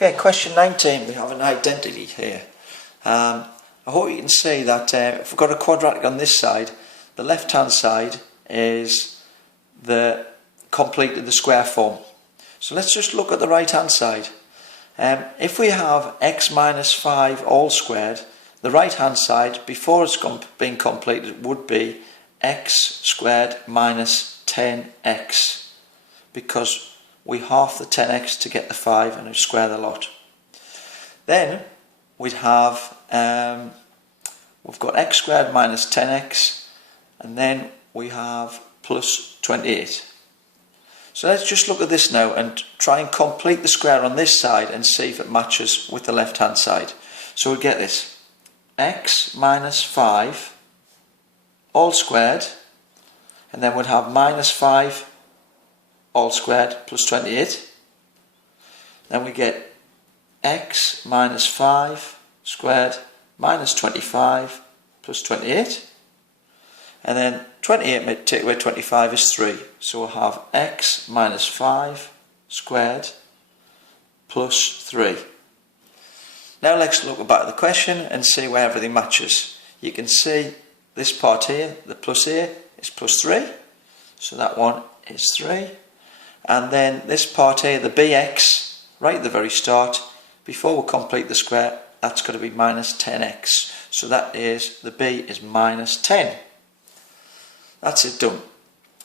Okay, question 19, we have an identity here. I hope you can see that if we've got a quadratic on this side, the left hand side is the completed the square form. So let's just look at the right hand side. If we have x minus 5 all squared, the right hand side before it's been completed would be x squared minus 10x, because we half the 10x to get the 5 and we square the lot. Then we'd have we've got x squared minus 10x, and then we have plus 28. So let's just look at this now and try and complete the square on this side and see if it matches with the left hand side. So we get this x minus 5 all squared, and then we'd have minus 5 all squared plus 28. Then we get x minus 5 squared minus 25 plus 28. And then 28 take away 25 is 3. So we'll have x minus 5 squared plus 3. Now let's look back at the question and see where everything matches. You can see this part here, the plus here, is plus 3. So that one is 3. And then this part here, the bx, right at the very start, before we complete the square, that's going to be minus 10x. So that is, the b is minus 10. That's it done.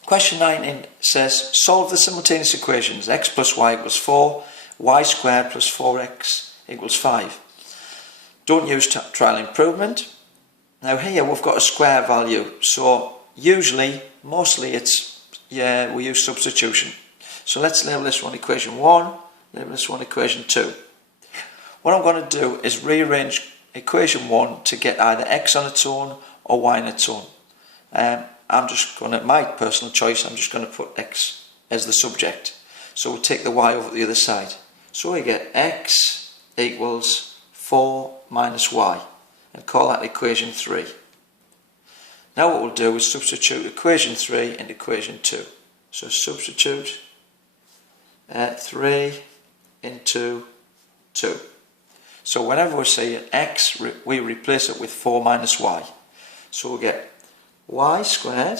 Question 19 says, solve the simultaneous equations. X plus y equals 4, y squared plus 4x equals 5. Don't use trial improvement. Now here we've got a square value, so usually, mostly we use substitution. So let's label this one equation 1, label this one equation 2. What I'm going to do is rearrange equation 1 to get either x on its own or y on its own. I'm just going to, my personal choice, I'm just going to put x as the subject. So we'll take the y over to the other side. So we get x equals 4 minus y, and call that equation 3. Now what we'll do is substitute equation 3 into equation 2. So substitute 3 into 2. So whenever we say x, we replace it with 4 minus y. So we'll get y squared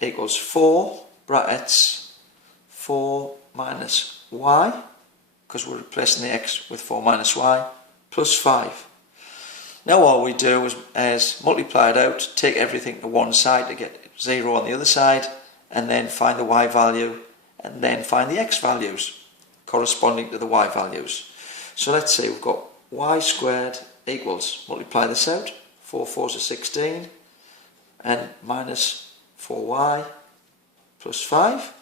equals 4 brackets 4 minus y, because we're replacing the x with 4 minus y, plus 5. Now all we do is multiply it out, take everything to one side to get 0 on the other side, and then find the y value, and then find the x values corresponding to the y values. So let's say we've got y squared equals, multiply this out, 4 4s are 16, and minus 4y plus 5.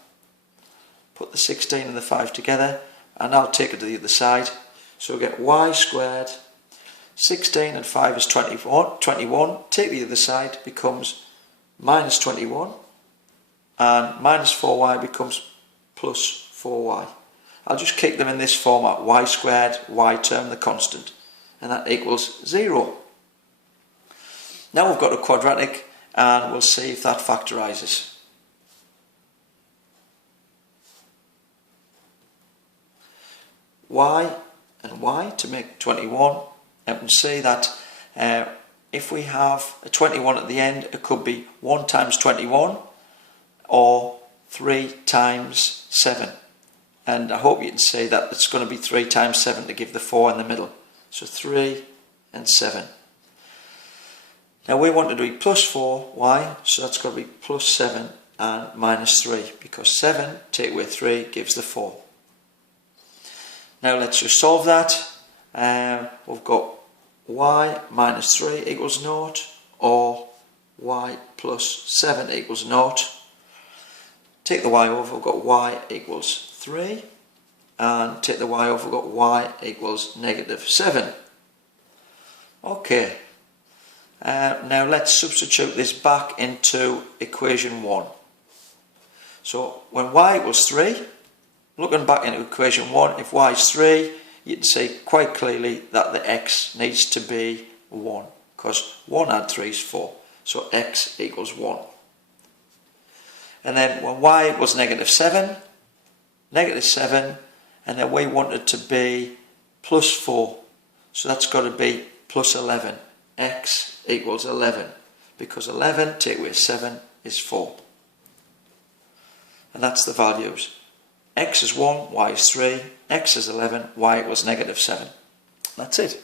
Put the 16 and the 5 together, and I'll take it to the other side. So we get y squared, 16 and 5 is 21, take the other side, becomes minus 21, and minus 4y becomes plus 4y. I'll just keep them in this format, y squared, y term, the constant, and that equals 0. Now we've got a quadratic, and we'll see if that factorises. Y and y to make 21, and we can see that if we have a 21 at the end, it could be 1 times 21 or 3 times 7. And I hope you can see that it's going to be 3 times 7 to give the 4 in the middle. So 3 and 7. Now we want it to be plus 4y, so that's going to be plus 7 and minus 3, because 7 take away 3 gives the 4. Now let's just solve that. We've got y minus 3 equals 0, or y plus 7 equals 0. Take the y over, we've got y equals 3, and take the y over, we've got y equals negative 7. Okay. Now let's substitute this back into equation 1. So when y equals 3, looking back into equation 1, if y is 3, you can see quite clearly that the x needs to be 1, because 1 add 3 is 4, so x equals 1. And then when y equals negative 7, and then we want it to be plus 4. So that's got to be plus 11. X equals 11, because 11 take away 7 is 4. And that's the values. X is 1, Y is 3, X is 11, Y equals negative 7. That's it.